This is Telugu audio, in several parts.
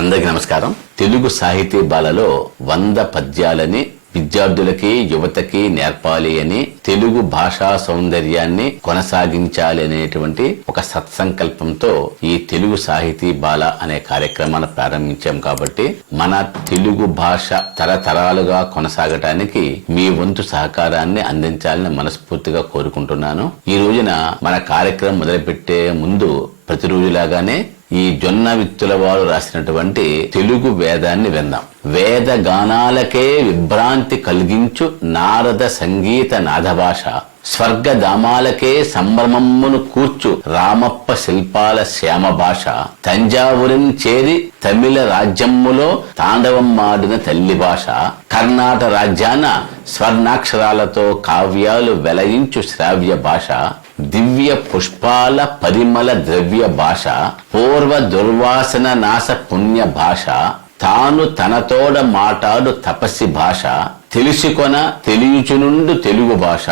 అందరికీ నమస్కారం. తెలుగు సాహితీ బాలలో 100 పద్యాలని విద్యార్థులకి యువతకి నేర్పాలి అని, తెలుగు భాషా సౌందర్యాన్ని కొనసాగించాలి అనేటువంటి ఒక సత్సంకల్పంతో ఈ తెలుగు సాహితీ బాల అనే కార్యక్రమాన్ని ప్రారంభించాం. కాబట్టి మన తెలుగు భాష తరతరాలుగా కొనసాగటానికి మీ వంతు సహకారాన్ని అందించాలని మనస్ఫూర్తిగా కోరుకుంటున్నాను. ఈ రోజున మన కార్యక్రమం మొదలుపెట్టే ముందు ప్రతిరోజులాగానే ఈ జొన్న విత్తుల వారు రాసినటువంటి తెలుగు వేదాన్ని విందాం. వేద గానాలకే విభ్రాంతి కలిగించు నారద సంగీత నాదభాష, స్వర్గధామాలకే సంభ్రమమ్మును కూర్చు రామప్ప శిల్పాల శ్యామ భాష, తంజావురం చేరి తమిళ రాజ్యమ్ములో తాండవం మాడిన తల్లి భాష, కర్ణాట రాజ్యాన స్వర్ణాక్షరాలతో కావ్యాలు వెలయించు శ్రావ్య భాష, దివ్య పుష్పాల పరిమళ ద్రవ్య భాష, పూర్వ దుర్వాసన నాశ పుణ్య భాష, తాను తనతోడ మాటాడు తపస్సి భాష, తెలుసుకొన తెలియచునుండు తెలుగు భాష.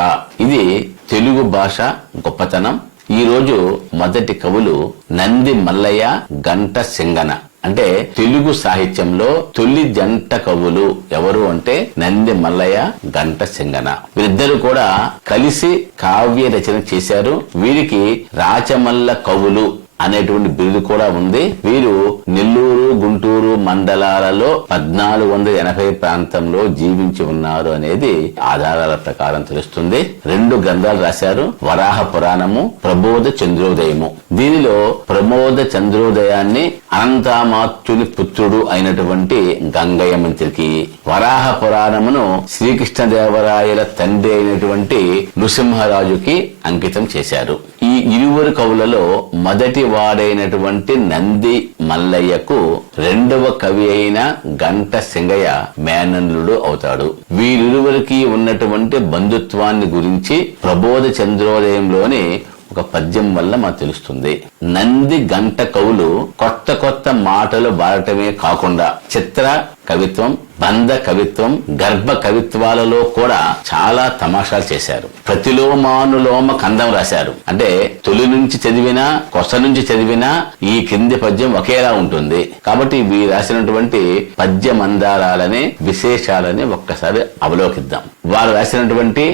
ఇది తెలుగు భాష గొప్పతనం. ఈ రోజు మొదటి కవులు నంది మల్లయ్య, గంట సింగన. అంటే తెలుగు సాహిత్యంలో తొలి జంట కవులు ఎవరు అంటే నంది మల్లయ్య, గంట సింగన. వీరిద్దరు కూడా కలిసి కావ్య రచన చేశారు. వీరికి రాచమల్ల కవులు అనేటువంటి బిరుదు కూడా ఉంది. వీరు నెల్లూరు, గుంటూరు మండలాలలో 1480 ప్రాంతంలో జీవించి ఉన్నారు అనేది ఆధారాల ప్రకారం తెలుస్తుంది. 2 గ్రంథాలు రాశారు, వరాహ పురాణము, ప్రబోధ చంద్రోదయము. దీనిలో ప్రమోద చంద్రోదయాన్ని అనంతామాత్యుని పుత్రుడు అయినటువంటి గంగయ్య మంత్రికి, వరాహ పురాణమును శ్రీకృష్ణదేవరాయల తండ్రి అయినటువంటి నృసింహరాజుకి అంకితం చేశారు. ఈ ఇరువురు కవులలో మొదటి వాడైనటువంటి నంది మల్లయ్యకు 2వ కవి అయిన గంట సింగయ్య మేనల్లుడు అవుతాడు. వీరిరువురికి ఉన్నటువంటి బంధుత్వాన్ని గురించి ప్రబోధ చంద్రోదయంలోని ఒక పద్యం వల్ల మాకు తెలుస్తుంది. నంది గంట కవులు కొత్త కొత్త మాటలు వాడటమే కాకుండా చిత్ర కవిత్వం, బంధ కవిత్వం, గర్భ కవిత్వాలలో కూడా చాలా తమాషాలు చేశారు. ప్రతిలోమానులోమ కందం రాశారు. అంటే తొలి నుంచి చదివినా, కొస నుంచి చదివినా ఈ కింది పద్యం ఒకేలా ఉంటుంది. కాబట్టి వీరు రాసినటువంటి పద్య మందారాలని, విశేషాలని ఒక్కసారి అవలోకిద్దాం. వారు రాసినటువంటి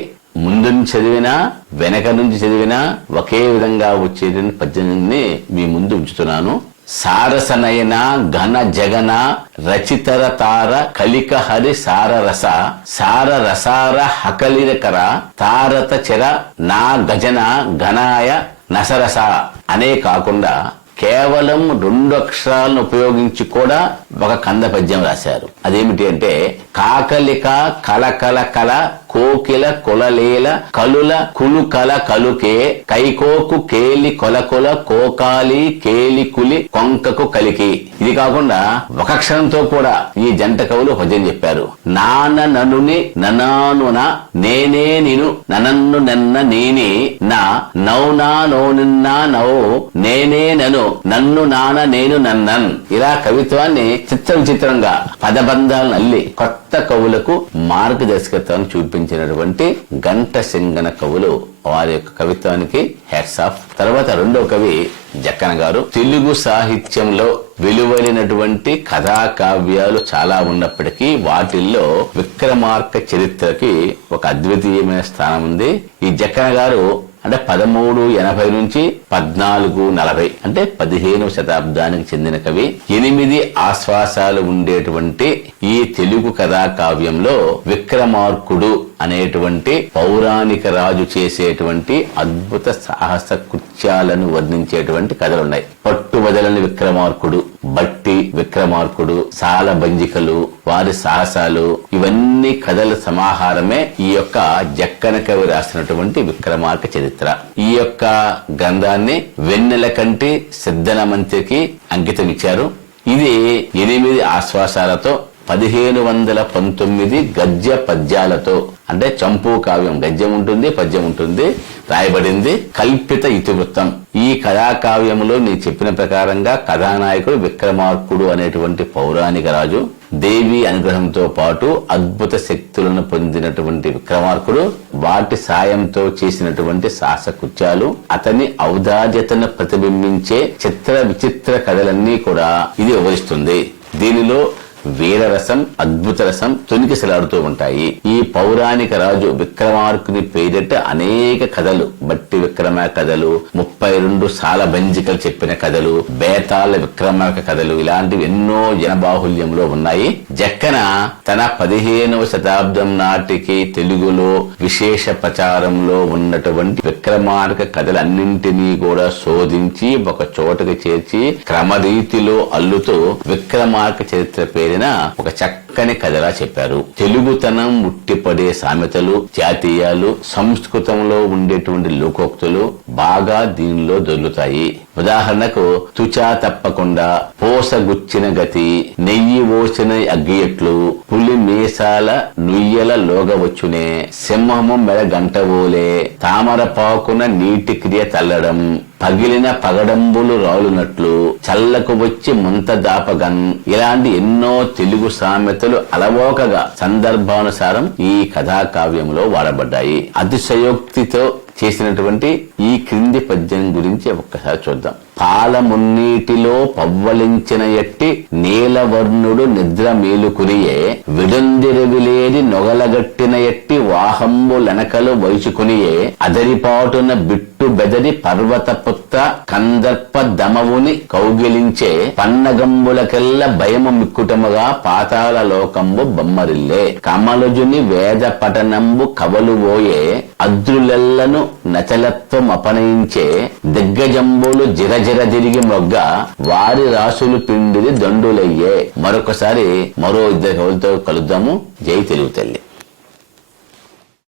ముందు నుంచి చదివినా, వెనక నుంచి చదివినా ఒకే విధంగా వచ్చేటువంటి పద్యాన్ని మీ ముందు ఉంచుతున్నాను. సారసనయన ఘన జగన రచితర తార కలిక హరి సారరస, సారరసార హకలిరకర తారత చెర నా గజన ఘనాయ నసరస అనే కాకుండా కేవలం 2 అక్షరాలను ఉపయోగించి కూడా ఒక కంద పద్యం రాశారు. అదేమిటి అంటే కాకలిక కలకల కల కోకిల కొలలేల కలుల కులు కల కలుకే కైకోకు కేలి కొలకొల కోకాలి కేలి కులి కొంకకు కలికి. ఇది కాకుండా ఒక అక్షరంతో కూడా ఈ జంట కవులు పద్యం చెప్పారు. నాన్న ననుని ననానున నేనే నిను ననన్ను నెన్న నేనే నా నౌనా నౌనిన్నా నౌ నేనే నను నన్ను నాన నేను నన్నన్. ఇలా కవిత్వాన్ని చిత్రంగా పదబంధాలను అల్లి కొత్త కవులకు మార్గదర్శకత్వాన్ని చూపించినటువంటి గంట సింగన కవులు వారి యొక్క కవిత్వానికి హ్యాట్స్ ఆఫ్. తర్వాత 2వ కవి జక్కన గారు. తెలుగు సాహిత్యంలో విలువైనటువంటి కథా కావ్యాలు చాలా ఉన్నప్పటికీ వాటిల్లో విక్రమార్క చరిత్రకి ఒక అద్వితీయమైన స్థానం ఉంది. ఈ జక్కన గారు అంటే 1380 నుంచి 1440 అంటే 15వ శతాబ్దానికి చెందిన కవి. 8 ఆశ్వాసాలు ఉండేటువంటి ఈ తెలుగు కథా కావ్యంలో విక్రమార్కుడు అనేటువంటి పౌరాణిక రాజు చేసేటువంటి అద్భుత సాహస కృత్యాలను వర్ణించేటువంటి కథలున్నాయి. పట్టువదలని విక్రమార్కుడు, బట్టి విక్రమార్కుడు, సాల బంజికలు, వారి సాహసాలు, ఇవన్నీ కథల సమాహారమే ఈ యొక్క జక్కన కవి రాసినటువంటి విక్రమార్క చరిత్ర. ఈ యొక్క గ్రంథాన్ని వెన్నెల కంటి సిద్ధన మంత్రికి అంకితం ఇచ్చారు. ఇది 8 ఆశ్వాసాలతో 1519 గద్య పద్యాలతో, అంటే చంపూ కావ్యం, గద్యం ఉంటుంది, పద్యం ఉంటుంది, రాయబడింది కల్పిత ఇతివృత్తం. ఈ కథాకావ్యంలో నేను చెప్పిన ప్రకారంగా కథానాయకుడు విక్రమార్కుడు అనేటువంటి పౌరాణిక రాజు. దేవి అనుగ్రహంతో పాటు అద్భుత శక్తులను పొందినటువంటి విక్రమార్కుడు వాటి సాయంతో చేసినటువంటి సాహసకృత్యాలు, అతని ఔదార్యతను ప్రతిబింబించే చిత్ర విచిత్ర కథలన్నీ కూడా ఇది వివరిస్తుంది. దీనిలో వీరరసం, అద్భుత రసం తొణికిసలాడుతూ ఉంటాయి. ఈ పౌరాణిక రాజు విక్రమార్కుని పేరిట అనేక కథలు, బట్టి విక్రమ కథలు, 32 సాలభంజికలు చెప్పిన కథలు, బేతాళ విక్రమార్క కథలు, ఇలాంటివి ఎన్నో జనబాహుల్యంలో ఉన్నాయి. జక్కన తన 15వ శతాబ్దం నాటికి తెలుగులో విశేష ప్రచారంలో ఉన్నటువంటి విక్రమార్క కథలన్నింటినీ కూడా శోధించి ఒక చోటకి చేర్చి క్రమరీతిలో అల్లుతూ విక్రమార్క చరిత్ర పేరిన ఒక చక్కని కథలా చెప్పారు. తెలుగుతనం ఉట్టిపడే సామెతలు, జాతీయాలు, సంస్కృతంలో ఉండేటువంటి లోకోక్తులు బాగా దీనిలో దొర్లుతాయి. ఉదాహరణకు తుచా తప్పకుండా, పోసగుచ్చిన గతి, నెయ్యి ఓసిన అగ్గియట్లు, పులి మీసాల నుయ్యల లోగవచ్చునే, సింహము మెడ గంటవోలే, తామర పాకున నీటి క్రియ తల్లడం, పగిలిన పగడంబులు రాలునట్లు, చల్లకు వచ్చి ముంత దాపగన్, ఇలాంటి ఎన్నో తెలుగు సామెతలు అలవోకగా సందర్భానుసారం ఈ కథాకావ్యంలో వాడబడ్డాయి. అతిశయోక్తితో చేసినటువంటి ఈ క్రింది పద్యం గురించి ఒక్కసారి చూద్దాం. పాలమున్నీటిలో పవ్వలించిన ఎట్టి నీలవర్ణుడు నిద్ర మేలుకునియే, విడుందిరవిలేని నొగలగట్టిన ఎట్టి వాహంబులెనకలు వైచుకునియే, అదరిపాటున బిట్టు బెదరి పర్వత పుత్ర కందర్ప దమవుని కౌగిలించే, పన్నగంబులకెల్ల భయము మిక్కుటముగా పాతాళ లోకంబు బొమ్మరిల్లే, కమలజుని వేద పఠనంబు కవలువోయే, అద్రులెల్లను నచలత్వం అపనయించే, దిగ్గజంబులు జిరజిర తిరిగి మొగ్గ, వారి రాసులు పిండిది దండులయ్యే. మరొకసారి మరో 2 కవులతో కలుద్దాము. జై తెలుగు తల్లి.